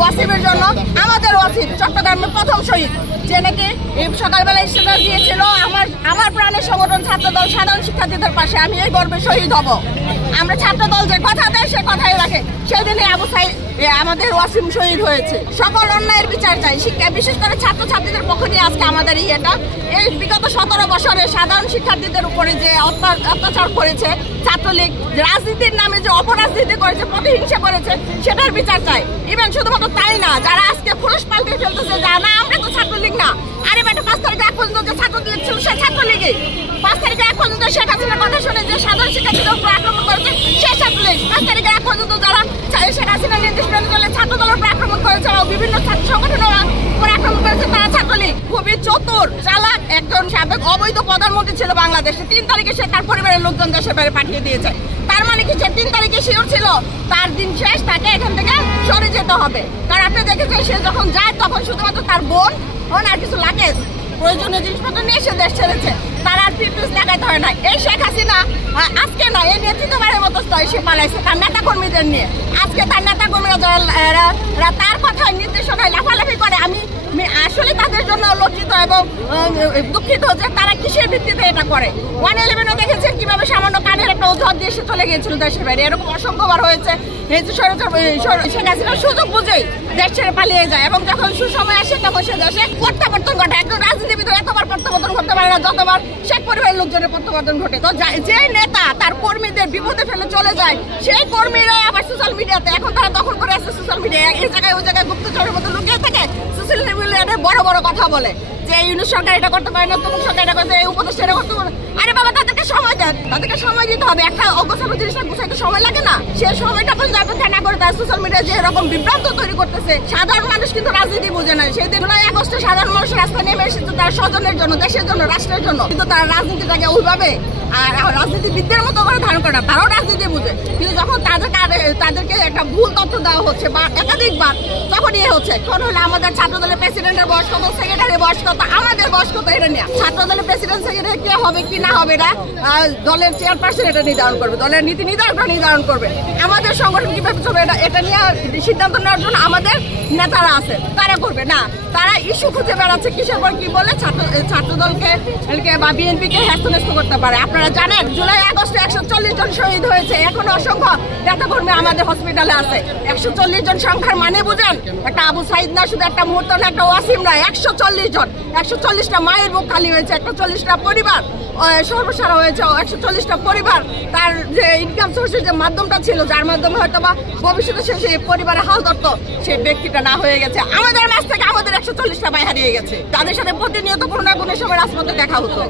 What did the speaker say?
ওয়াসিমের জন্য আমাদের ওয়াসিম চট্টগ্রামের প্রথম শহীদ, যে নাকি সকালবেলা স্ট্যাটাস দিয়েছিল আমার প্রাণের সংগঠন ছাত্রদল সাধারণ শিক্ষার্থীদের পাশে, আমি এই গর্বে শহীদ হব। আমরা ছাত্রদল যে কথা দেয় সে কথাই রাখে। সেদিনে আবু সাইদ আমাদের ওয়াসিম শহীদ হয়েছে। সকল অন্যায়ের বিচার চাই, শিক্ষা বিশেষ করে ছাত্রছাত্রীদের পক্ষ নিয়ে আজকে আমাদের এই বিগত 17 বছরে সাধারণ শিক্ষার্থীদের উপরে যে অত্যাচার করেছে ছাত্রলীগ, রাজনীতির নামে যে অপরাজনীতি করেছে, প্রতিহিংসা করেছে, সেটার বিচার চাই। ইভেন শুধুমাত্র তাই না, যারা আজকে পুরুষ পাল্টে ফেলতেছে, না আমরা তো ছাত্রলীগ না, আরে বেটা 5 তারিখে এক পর্যন্ত যে ছাত্রলীগ ছিল সে ছাত্রলীগই, 5 তারিখে এক পর্যন্ত শেখ হাসিনার কথা শুনে যে সাধারণ শিক্ষার্থীদের উপর আক্রমণ করেছে সে ছাত্রলীগ, 5 তারিখে এক পর্যন্ত যারা শেখ হাসিনার নির্দেশ মেনে চলে ছাত্রদলের উপর আক্রমণ করেছে, বিভিন্ন ছাত্র সংগঠনের উপর আক্রমণ করেছে, তারা ছাত্রলীগ। খুবই চতুর চালাক একজন সাবেক অবৈধ প্রধানমন্ত্রী ছিল বাংলাদেশে। 3 তারিখে সে তার পরিবারের লোকজন দেশের বাইরে পাঠিয়ে দিয়েছে। তার মানে কি সে 3 তারিখে শিওর ছিল তার দিন শেষ, তাকে এখান থেকে সরে যেতে হবে। কারণ আপনি দেখেছেন সে যখন যায় তখন শুধুমাত্র তার বোন আর কিছু লাগেজ প্রয়োজনীয় জিনিসপত্র নিয়ে সে দেশ ছেড়েছে, তার আর পিপিএস দেখাতে হয় না। এই শেখ হাসিনা আজকে না, এই নেতৃত্ববারের মতো সে পালাইছে তার নেতা কর্মীদের নিয়ে। আজকে তার নেতা কর্মীরা যারা তার কথায় নির্দেশনায় লাফালাফি করে, আমি আসলে তাদের জন্য লজ্জিত এবং দুঃখিত যে তারা কিসের ভিত্তিতে এটা করে। 111-এ দেখেছেন কিভাবে সামান্য কানের একটা অজুহাত দিয়ে সে চলে গিয়েছিল দেশের বাইরে, এরকম অসংখ্যবার হয়েছে। শেখ হাসিনা সুযোগ বুঝেই দেশ ছেড়ে পালিয়ে যায় এবং যখন সুসময় আসে তখন সে দেশে প্রত্যাবর্তন ঘটে। একজন রাজনীতিবিদ এতবার প্রত্যাবর্তন করতে পারে না যতবার শেখ পরিবারের লোকজনের প্রত্যাবর্তন ঘটে। তো যে নেতা তার কর্মীদের বিপদে ফেলে চলে যায়, সেই কর্মীরা আবার সোশ্যাল মিডিয়াতে এখন তারা দখল করে আসছে সোশ্যাল মিডিয়া, এই জায়গায় ওই জায়গায় গুপ্তচরের মতো লুকিয়ে থাকে, সোশ্যাল মিডিয়াতে বড় বড় কথা বলে যে ইউনিট সরকার এটা করতে পারে না, তমুক সরকার এটা করতে, এই উপদেশ এটা করতে পারে। আরে বাবা, তাদেরকে সময় দেন, তাদেরকে সময় দিতে হবে। একটা অগোছালো জিনিসটা গুছাইতে সময় লাগে না? সে সময়টা পর্যন্ত অপেক্ষা না করে তার সোশ্যাল মিডিয়া যে এরকম বিভ্রান্ত তৈরি করতেছে। সাধারণ মানুষ কিন্তু রাজনীতি বুঝে না। সেই দিন 9 আগস্টে সাধারণ মানুষ রাস্তায় নেমে এসেছে তার স্বজনের জন্য, দেশের জন্য, রাষ্ট্রের জন্য, কিন্তু তারা রাজনীতিটাকে ওইভাবে আর রাজনীতিবিদদের মতো করে ধারণ করে না। তারাও রাজনীতি বুঝে, কিন্তু যখন তাদেরকে একটা ভুল তথ্য দেওয়া হচ্ছে বা একাধিকবার, তখন হচ্ছে এখন হলো আমাদের ছাত্রদলের প্রেসিডেন্টের বয়স কত, সেক্রেটারির বয়স কত, আমাদের বয়স কত, এটা নিয়ে ছাত্রদলের প্রেসিডেন্ট সেক্রেটারি কে হবে কি না হবে এটা দলের চেয়ারপারসন এটা নির্ধারণ করবে, দলের নীতি নির্ধারণ করবে। আমাদের সংগঠন কিভাবে চলবে এটা নিয়ে সিদ্ধান্ত নেওয়ার জন্য আমাদের নেতারা আছে, তারা করবে না। তারা ইস্যু খুঁজে বেড়াচ্ছে কিসের পর কি বলে ছাত্রদলকে বা বিএনপিকে হ্যাস্ত করতে পারে। আপনারা জানেন জুলাই আগস্টে 140 জন শহীদ হয়েছে, এখনো অসংখ্য নেতাকর্মী আমাদের হসপিটালে আছে। 140 জন সংখ্যার মানে বুঝেন, একটা আবু সাইদ না, শুধু একটা মুহূর্ত না, একটা ওয়াসিম না, 140 জন, 140টা মায়ের বুক খালি হয়েছে, 140টা পরিবার সর্বসারা হয়েছে, 140টা পরিবার তার যে ইনকাম সোর্সের যে মাধ্যমটা ছিল, যার মাধ্যমে হয়তো বা ভবিষ্যতে সে সেই পরিবারের হাল ধরতো, সেই ব্যক্তিটা না হয়ে গেছে। আমাদের মাঝ থেকে আমাদের 140টা ভাই হারিয়ে গেছে, তাদের সাথে প্রতিনিয়ত কোনো না কোনো সময় রাজপথে দেখা হতো।